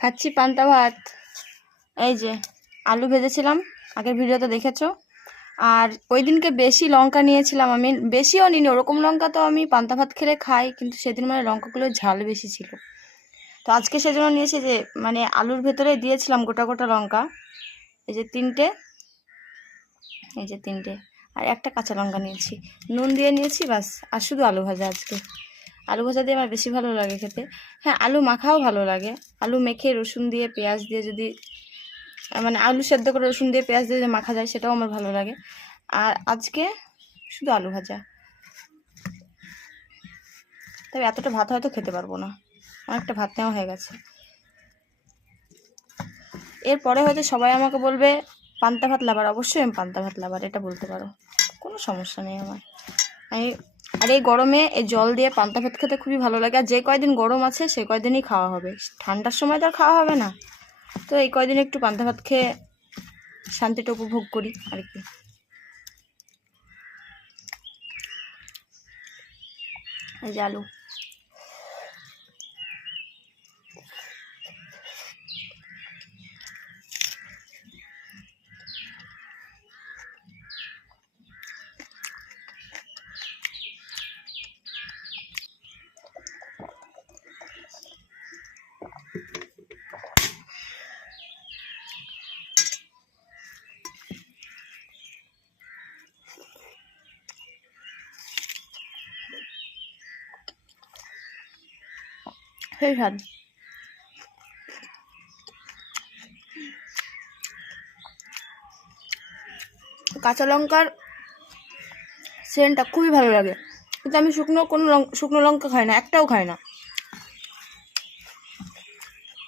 খাচ্ছি পান্তা ভাত। এই যে আলু ভেজেছিলাম, আগের ভিডিওতে দেখেছো। আর ওই দিনকে বেশি লঙ্কা নিয়েছিলাম আমি, বেশিও নিইনি, ওরকম লঙ্কা তো আমি পান্তা ভাত খেলে খাই, কিন্তু সেদিন মানে লঙ্কাগুলোর ঝাল বেশি ছিল। তো আজকে সেজন্য নিয়েছি যে মানে আলুর ভেতরে দিয়েছিলাম গোটা গোটা লঙ্কা, এই যে তিনটে, এই যে তিনটে, আর একটা কাঁচা লঙ্কা নিয়েছি, নুন দিয়ে নিয়েছি বাস। আর শুধু আলু ভাজা আজকে। আলু ভাজা দিয়ে আমার বেশি ভালো লাগে খেতে। হ্যাঁ, আলু মাখাও ভালো লাগে, আলু মেখে রসুন দিয়ে পেঁয়াজ দিয়ে যদি মানে আলু সেদ্ধ করে রসুন দিয়ে পেঁয়াজ দিয়ে যদি মাখা যায় সেটাও আমার ভালো লাগে। আর আজকে শুধু আলু ভাজা। তবে এতটা ভাত হয়তো খেতে পারবো না, অনেকটা ভাত নেওয়া হয়ে গেছে। এরপরে হয়তো সবাই আমাকে বলবে পান্তা ভাত লাভার। অবশ্যই আমি পান্তা ভাত লাভার, এটা বলতে পারো, কোনো সমস্যা নেই আমার। আমি আর এই গরমে এই জল দিয়ে পান্তা ভাত খেতে খুবই ভালো লাগে। আর যে কয়দিন গরম আছে সে কয়দিনই খাওয়া হবে, ঠান্ডার সময় তো আর খাওয়া হবে না। তো এই কয়দিন একটু পান্তা ভাত খেয়ে শান্তিটা উপভোগ করি আর কি। এই যে আলু, সেই স্বাদ। কাঁচা লঙ্কার সেন্টটা খুবই ভালো লাগে, কিন্তু আমি শুকনো লঙ্কা খাই না, একটাও খাই না।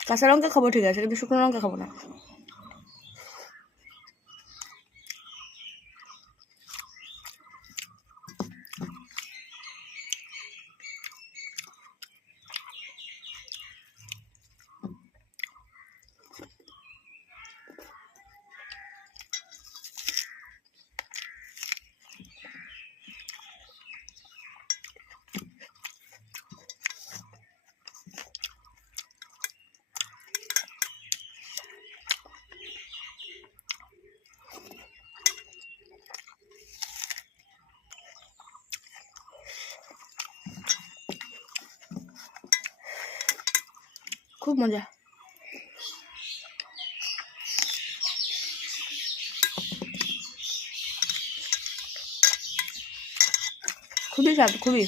কাঁচা লঙ্কা খাবো ঠিক আছে, কিন্তু শুকনো লঙ্কা খাবো না। খুব মজা। খুবই স্বাদ, খুবই।